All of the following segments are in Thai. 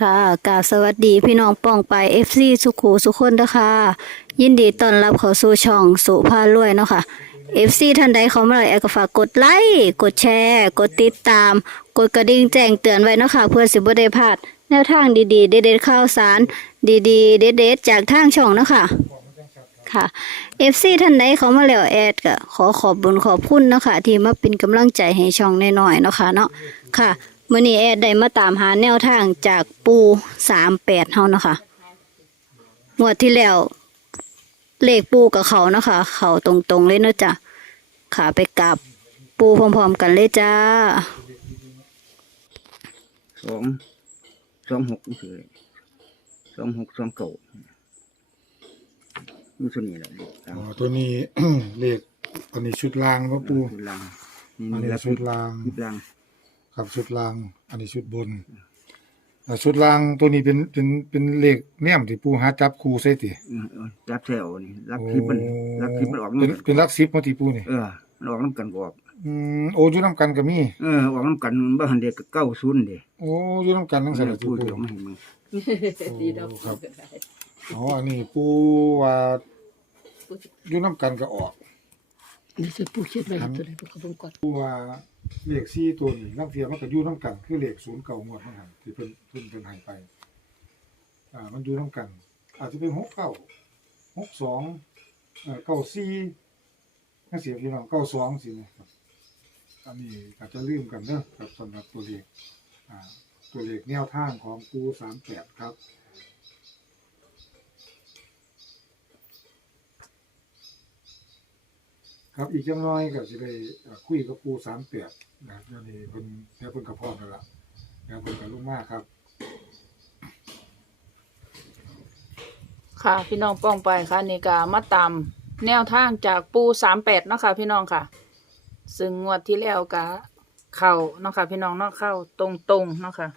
ค่ะกาบสวัสดีพี่น้องป้องไป FC สุขูสุขคนเด้อค่ะยินดีต้อนรับเข้าสู่ช่องสุภาพรวยเนาะค่ะ FC ท่านใดเขามาแล้วแอร์ก็ฝากกดไลค์กดแชร์ กดติดตาม กดกระดิ่งแจ้งเตือนไว้เนาะค่ะเพื่อสิบ่ได้พลาดแนวทางดีๆ เด็ดๆข่าวสาร ดีๆ เด็ดๆจากทางช่องเนาะค่ะค่ะ FC ท่านใดเขามาแล้วแอดก็ขอขอบบุญขอบคุณเนาะค่ะที่มาเป็นกำลังใจให้ช่องน้อยๆเนาะค่ะเนาะค่ะ มื้อนี้แอดได้มาตามหาแนวทางจากปู38เฮาเนาะค่ะงวดที่แล้วเลขปูกับเขาเนาะค่ะเขาตรงๆเลยเนาะจ้ะค่ะไปกราบปูพร้อมๆกันเลยจ้าสองสองหกนี่คืออะไรสองหกสองเก่านี่ส่วนนี้แหละตามอ๋อตัวนี้ เลขอันนี้ชุดรางพ่อปูชุดลางนี่อันนี้รับชุดรางชุดลาง ครับชุดราง อันนี้ชุดบนอ่าชุดรางตัวนี้เป็นเป็นเป็นเลขแนมที่ปูหาจับคู่ใส่ติเออเออจับแถวนี่รักคลิปมันรักคลิปมันออกเป็นน้ำเป็นลักซิปมาที่ปูนี่เออมันออกน้ำกันก็ออกอืมโอ้อยู่นํกันก็มีเออออกน้ำกันบ้านเด็กก็เก้าศูนย์เด็กโอ้อยู่นํกันทั้งสารพูปูดเดี๋ยวไม่เห็นมึงดีดอกครับอ๋ออันนี้ปูว่าอยู่นํกันก็ออก นี่สุดผู้เขียนไว้ตัวไหนพวกเขาเบิ่งก่อนปูว่าเลข4ตัวนี้นักเทียมันก็อยู่นํกัน คือเลข0เก่างวดมันหันที่เพิ่นเพิ่นเพิ่นให้ไป อ่า มันอยู่นํกัน อาจจะเป็น69 62เอ่อ94จังซี่พี่น้อง92สินะครับอันนี้อาจจะลืมกันเด้อครับสำหรับตัวเลขอ่าตัวเลขแนวทางของปู38ครับ ครับอีกจังน้อยก็สิได้เอ่อคุยกับปู38นะครับเดี๋ยวนี้เพิ่นเดี๋ยวเพิ่นก็พร้อมแล้วล่ะเดี๋ยวเพิ่นก็ลงมากครับ ค่ะ พี่น้องป้องไปค่ะนี่ก็มาตามแนวทางจากปูสามแปดเนาะค่ะพี่น้องค่ะ ซึ่งงวดที่แล้วก็เข้าเนาะค่ะพี่น้องเนาะเข้าตรงๆเนาะค่ะ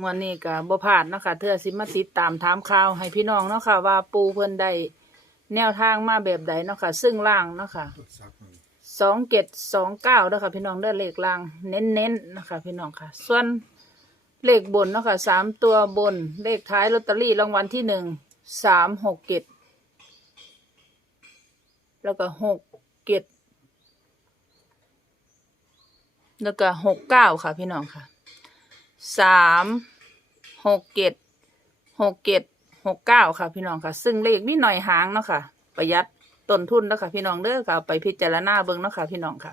งวดนี้ก็บ่พลาดเนาะค่ะเธอสิมาติดตามถามข่าวให้พี่น้องเนาะค่ะว่าปูเพิ่นได้ แนวทางมาแบบใดเนาะค่ะ ซึ่งล่างเนาะค่ะสองเจ็ดสองเก้าเด้อค่ะ พี่น้องเด้อเลขล่าง เน้นๆนะคะ พี่น้องค่ะ ส่วนเลขบนเนาะค่ะสามตัวบนเลขท้ายลอตเตอรี่รางวัลที่หนึ่งสามหกเจ็ดแล้วก็หกเจ็ดแล้วก็หกเก้าค่ะ พี่น้องค่ะสามหกเจ็ดหกเจ็ด หกเก้าค่ะ พี่น้องค่ะ ซึ่งเลขนี่หน่อยหางเนาะค่ะ ประหยัดต้นทุนเนาะค่ะ พี่น้องเด้อค่ะเอาไปพิจารณาเบิ่งเนาะค่ะ พี่น้องค่ะ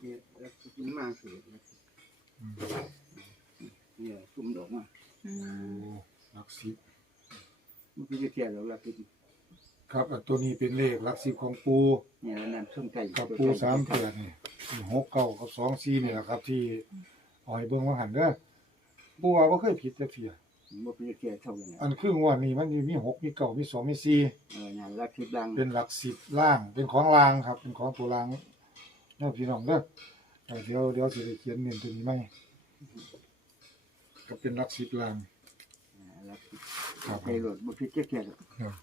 เนี่ยรักคลิปมันมากคือเนี่ยซุ่มดอกมาโอ้หลักสิบมันคือจะเทียบแล้วรักคลิปครับอะตัวนี้เป็นเลขหลักสิบของปูเนี่ยนั่นส้มไก่กับปูสามเถื่อนนี่หกเก้ากับสองสี่นี่แหละครับ ที่เอาให้เบิ่งว่าหันเด้อปูว่าบ่เคยผิดจักเที่ย มันเป็นจะเทียบเท่ากันเนี่ยอันครึ่งวันนี้มันมีหกมีเก้ามีสองมีสี่เออเนี่ยรักคลิปลังเป็นหลักสิบล่าง เป็นของล่างครับ เป็นของตัวล่างเนาะพี่น้องเด้อเอ่อเดี๋ยวเดี๋ยวสิได้เขียนเน้นตัวนี้ไหมก็เป็นหลักสิบล่างรักคลิปครับ ไปโหลดบุพิจะเทียบครับ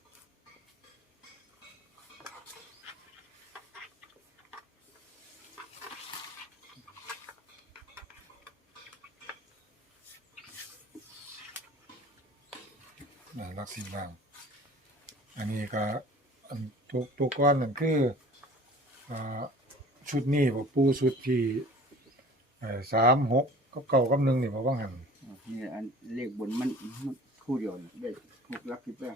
น่ะหลักสิบล่าง อันนี้ก็อันตัวตัวก้อนนั่นคืออ่าชุดนี้บ่ปูชุดที่เอ่อสามหกก็เก่ากับหนึ่งนี่บ่ว่าหันนี่อันเลขบนมันมันคู่เดียวนี่ได้หกรักคลิปแล้ว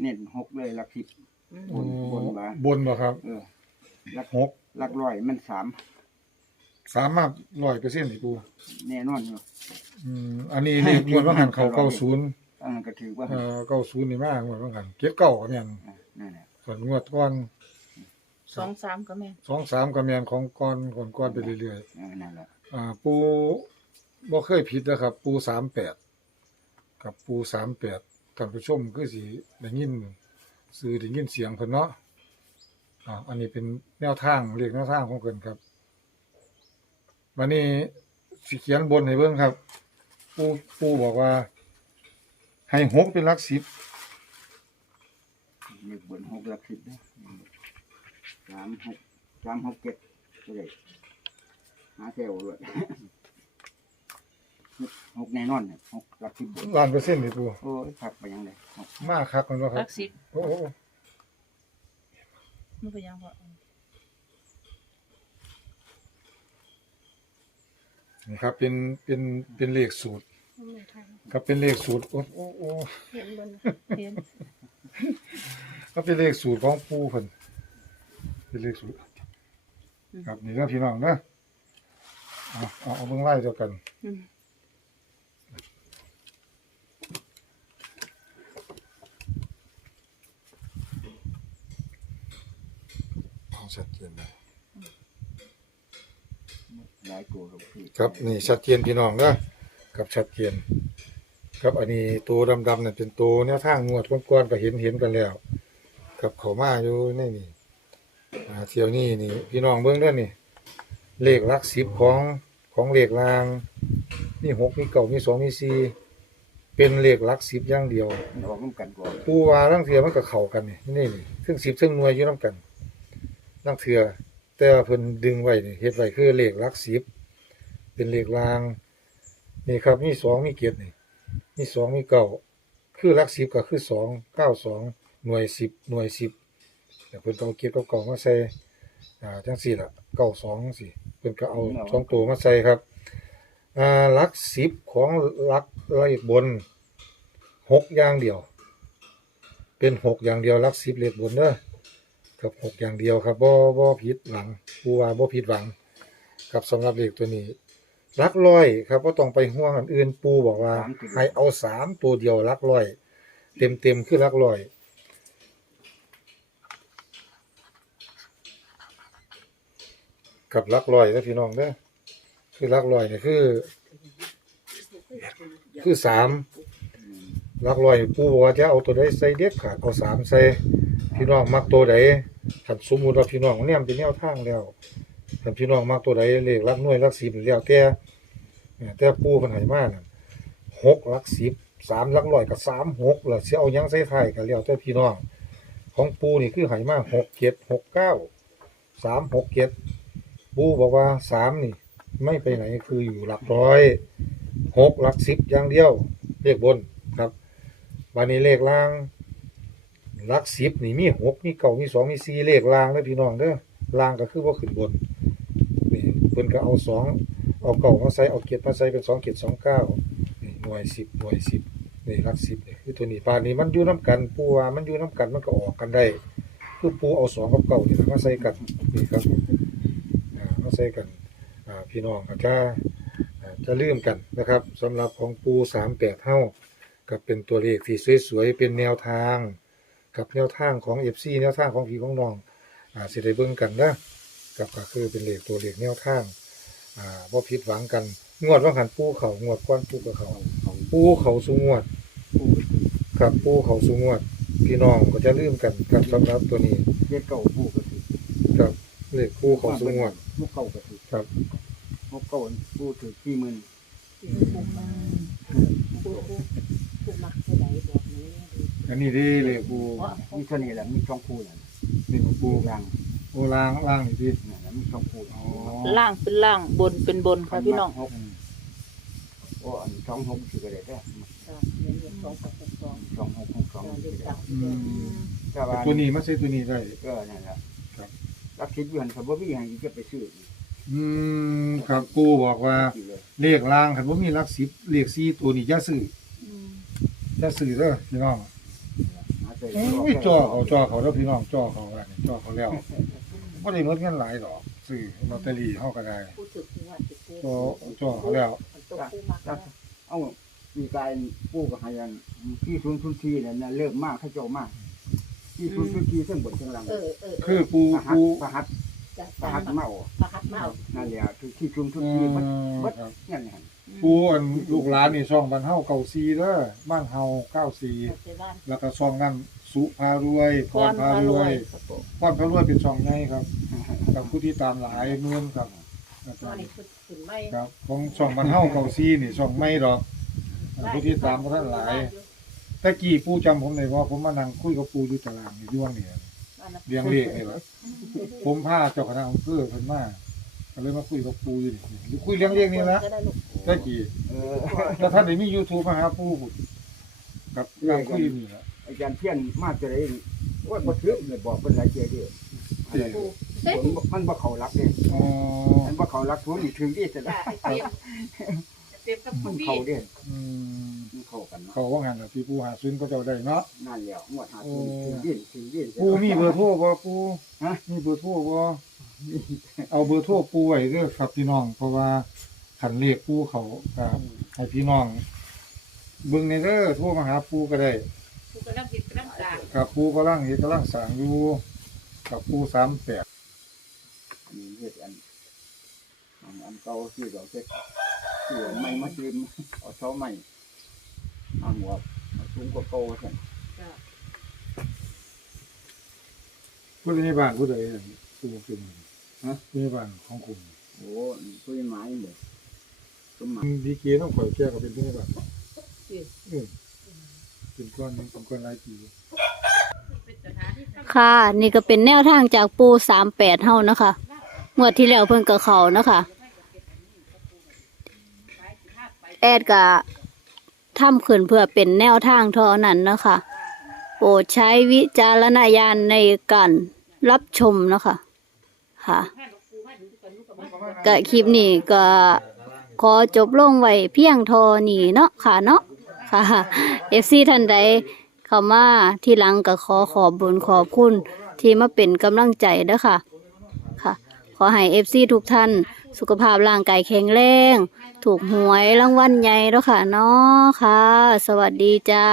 เน้นหกเลยรักคลิปบนบนบ่าบนบ่ครับเออรักหกรักร้อยมันสามสามารถร้อยเปอร์เซ็นต์นี่ปูแน่นอนอยู่อืมอันนี้เลขงวดว่าหันเขาเก้าศูนย์ อันนั้นก็ถือว่าเอ่อเก้าศูนย์นี่มากงวดว่าหันเก็ดเก้าก็แม่นอะนั่นแหละส่วนงวดก้อนสองสามก็แม่นสองสามก็แม่นของก้อนก้อนก้อนไปเรื่อยเออนั่นแหละๆอ่าปูบ่เคยผิดนะครับ ปูสามแปดกับปูสามแปดท่านผู้ชมคือสิได้ยินสื่อได้ยินเสียงเพิ่นเนาะอ่าอันนี้เป็นแนวทางเรียกแนวทางของเพิ่นครับวันนี้สิเขียนบนให้เบิ่งครับ ปูปูบอกว่า ให้หกเป็นหลักสิบเลขบนหกรักคลิปนะสามหกสามหกเจ็ดก็ได้หาเซลล์ด้วยหกแน่นอนเนี่ยหกรักสิบบนล้านเปอร์เซ็นต์นี่ปูโอ้ยผักไปยังไงมาคักมันว่าครัลับกสิบโอ้โหมันเป็นยังพอนี่ครับเป็นเป็นเป็นเลขสูตร ครับเป็นเลขสูตรโอ้โอ้โอ้เห็นบนเห็นก็เป็นเลขสูตรของปูเพิ่นเป็นเลขสูตรครับนี่เรื่องพี่น้องนะเอาเอาเอาเบิ่งไล่เดียวกันอืมเอาชัดเจนเลยหลายตัวลูกพี่ ครับนี่ชัดเจนพี่น้องนะ ครับชัดเจนครับอันนี้ตัวดำๆนั่นเป็นตัวแนวทางงวดก้อนๆก็เห็นเห็นกันแล้วครับเขามาอยู่ในนี่อ่าเที่ยวนี้นี่พี่น้องเบิ่งเด้อนี่เลขหลักสิบของของเลขรางมีหกมีเก้ามีสองมีสี่เป็นเลขหลักสิบอย่างเดียวมันออกน้ำกันก่อนปูว่าลังเทือมันก็เข้ากันนี่นี่นี่ซึ่งสิบซึ่งหน่วยอยู่นํกันลังเทือแต่ว่าเพิ่นดึงไว้นี่เฮ็ดไว้คือเลขหลักสิบเป็นเลขราง นี่ครับมีสองมีเกียรตินี่มีสองมีเก้าคือหลักสิบก็คือสองเก้าสองหน่วยสิบหน่วยสิบแต่เพิ่นก็เอาเกียรติกับเก่ามาใส่อ่าจังสี่ล่ะเก้าสองสิเพิ่นก็เอาสองตัวมาใส่ครับอ่าหลักสิบของหลักเลขบนหกอย่างเดียว เป็นหกอย่างเดียวหลักสิบเลขบนเด้อกับหกอย่างเดียวครับบ่บ่ผิดหวังปูว่าบ่ผิดหวังครับสำหรับเลขตัวนี้ ลักร้อยครับว่าต้องไปห่วงอันอื่นปูบอกว่าให้เอาสามตัวเดียวลักร้อย เต็มเต็มๆคือลักร้อย กับลักร้อยนะพี่น้องเด้อคือลักร้อยเนี่ยคือ คือสามลักร้อยปูบอกว่าจะเอาตัวใดใส่เด็ดขาดเอาสามใส่พี่น้องมักตัวใดถ้าสมมุติว่าพี่น้องเนี่ยมันเป็นแนวทางแล้ว ถ้าพี่น้องมักตัวใดเลขลักหน่วยลักสิบแล้วแต่แต่ปูเพันไหมาน่ะหกหลักสิบสามหลักร้อยกับสามหกล่ะเสียเอายังใส่ไทยกันแล้วแต่พี่น้อง ของปูนี่คือไหมาหกเจ็ดหกเก้าสามหกเจ็ดปูบอกว่าสามนี่ ไม่ไปไหนคืออยู่หลักร้อยหกหลักสิบอย่างเดียวเลขบนครับวันนี้เลขล่างหลักสิบนี่มีหกมีเก้ามีสองมีสี่เลขล่างแล้วพี่น้องเด้อ ล่างก็คือว่าขึ้นบนนี่เพิ่นก็เอาสองเอาเก่ามาใส่เอาเกียรมาใส่เป็นสองเกียรสองเก้านี่หน่วยสิบหน่วยสิบนี่รักสิบนี่คือตัวนี้ปานนี้มันอยู่น้ำกันปูว่ามันอยู่น้ำกันมันก็ออกกันได้คือปูเอาสองกับเก่านี่มาใส่กันนี่ครับมาใส่กันพี่น้องก็จะจะลืมกันนะครับสำหรับของปูสามแปดเท่ากับเป็นตัวเลขที่สวยๆเป็นแนวทาง กับแนวทางของเอฟซีแนวทางของพี่ของน้อง อ่าสิได้เบิ่งกันนะกับก็คือเป็นเลขตัวเลขแนวทางอ่าบ่ผิดหวังกัน งวดว่าหันปูเขางวดก้อนปูกับเขาเขาปูเขาสูงวด ผู้ไปซื้อครับปูเขาสูงวด พี่น้องก็จะลืมกันครับสำหรับตัวนี้เรียกเก่าผู้ก็ถือครับเลขปูเขาสูงวดมุกเก่าก็ถือครับมุกเก่าผู้ถือกี่หมื่นผู้ผู้ผู้มักเท่าไหร่บอกนี้อันนี้ที่เลขปูมีเท่านี้แหละมีช่องคู่แหละ นี่ของปูล่างโอลางล่างนี่ที่เนี่ยแล้วมีช่องคู่อ๋อล่างเป็นล่างบนเป็นบนค่ะพี่น้องหกโอ้อันช่องหกถือก็ได้ได้เงินเงินสองกับสองช่องหกหกสองเดือนถือเก่าได้อืมก็ว่าตัวนี้มาใส่ตัวนี้ได้ก็นั่นแหละครับรักคิดอยู่หันเขาบ่มีให้จะไปซื้ออืมครับปูบอกว่าอีกเลยเลขล่างคันบ่มีหลักสิบเลขสี่ตัวนี้อย่าซื้ออย่าซื้อเด้อพี่น้องหาใส่โอ้ยจ่อเขาจ่อเขาแล้วพี่น้องจ่อเขากันจ่อเขาแล้วบ่ได้ลดเงินหลายดอกซื้อลอตเตอรี่เฮาก็ได้ผู้ถึกว่าติดผู้จ่อจ่อเขาแล้วตัวผู้มักเอ้ามีการปูกับหายันที่ทุนทุนทีเนี่ยนะเริ่มมากให้เจ้ามาก ที่ทุนทุนทีเส้นบนเส้นหลังเออเออคือปูประหัดปูประหัดจะประตาหัมดเมาประหัดเมานั่นแหละคือที่ทุนทุนอืทีมมันมันครับนั่นแหละ ปูอันลูกหลานนี่ช่องบ้านเฮาเก่าซีเด้อบ้านเฮาเก้าซีไปบ้านแล้วก็ช่องนั้นสุพารวยพพรรพาพารรววยยครับผมพรพารวยเป็นช่องใหญ่ครับ กับผู้ที่ตามหลายหมื่นครับแล้วก็ตอนนี้ขึ้นขึ้นไม่ครับของช่องบ้านเฮาเก่าซีนี่ช่องใหม่ดอกผู้ที่ตามบ่ทันหลายแต่กี้ปู่จำผมได้ว่าผมมานั่งคุยกับปู่อยู่ตารางนี่อยู่วังนี่เลี้ยงเลขนี่แหละผมพาเจ้าคณะอำเภอเพิ่นมาไป เลยมาคุยกับปูอยู่นี่นี่คุยเรื่องเรื่องนี้นะก็ได้ลูกได้กี่เออแล้วท่านได้มี YouTube มาหาปูพุ่นกับนั่งคุยอยู่นี่แหละอาจารย์เพี้ยนมากจะได้ว่าบ่ถือเลยบอกเป็นหลายเจียเดียวอะไรมันบ่เขารักเด้อ๋อมันบ่เขารักทุนนี่ถึงที่จะจ้าได้ไอ้เตรียมเตรียมกับมัผู้นพี่เขาเด้อืมมันเข้ากันเนาะเขาว่างั้นน่ะที่ปูหาซื้อก็เจ้าได้เนาะนั่นแล้วงวดหาทุนถึงที่ถึงที่ปูมีเบอร์โทรบ่ปูฮะ มีเบอร์โทรบ่ เอาเบอร์โทรปูไว้เด้อครับพี่น้อง เพราะว่าขันเลขปูเขาก็ให้พี่น้องเบิ่งในเด้อโทรมาหาปูก็ได้ผู้กำลังติดกำลังสร้างกับปูกำลังเฮ็ดกำลังสร้างอยู่กับปู38อันนี้เฮ็ดอันอันอันเก่าที่เราเฮ็ดที่ไม่มาซื้อเอาเสาใหม่เอาหัวมาสูงกว่าเก่าซั่นจ้าผู้ใดในบ้านผู้ใดนั่นปูเป็น ฮะผู้ในบ้านของคุณโอ้คุยไม้เลยต้นไม้ดีเกน้องข่อยแก้ก็เป็นผู้ในบ้านสิเออเป็นก้อนหนึงเป็นก้อนหลายปีเป็นสถานที่ตั้งค่ะ นี่ก็เป็นแนวทางจากปูสามแปดเฮานะคะงวดที่แล้วเพิ่นก็เขานะคะแอดก็ทำขึ้นเพื่อเป็นแนวทางเท่านั้นนะคะ โปรดใช้วิจารณญาณในการรับชมนะคะ ค่ะกับคลิปนี้ก็ขอจบลงไว้เพียงทอนี้เนาะค่ะเนาะค่ะ FC ท่านใดเข้ามาที่หลังก็ขอขอบบุญขอบคุณที่มาเป็นกำลังใจเด้อค่ะ ค่ะ ขอให้ FC ทุกท่าน สุขภาพร่างกายแข็งแรง ถูกหวยรางวัลใหญ่เด้อค่ะเนาะค่ะ สวัสดีจ้า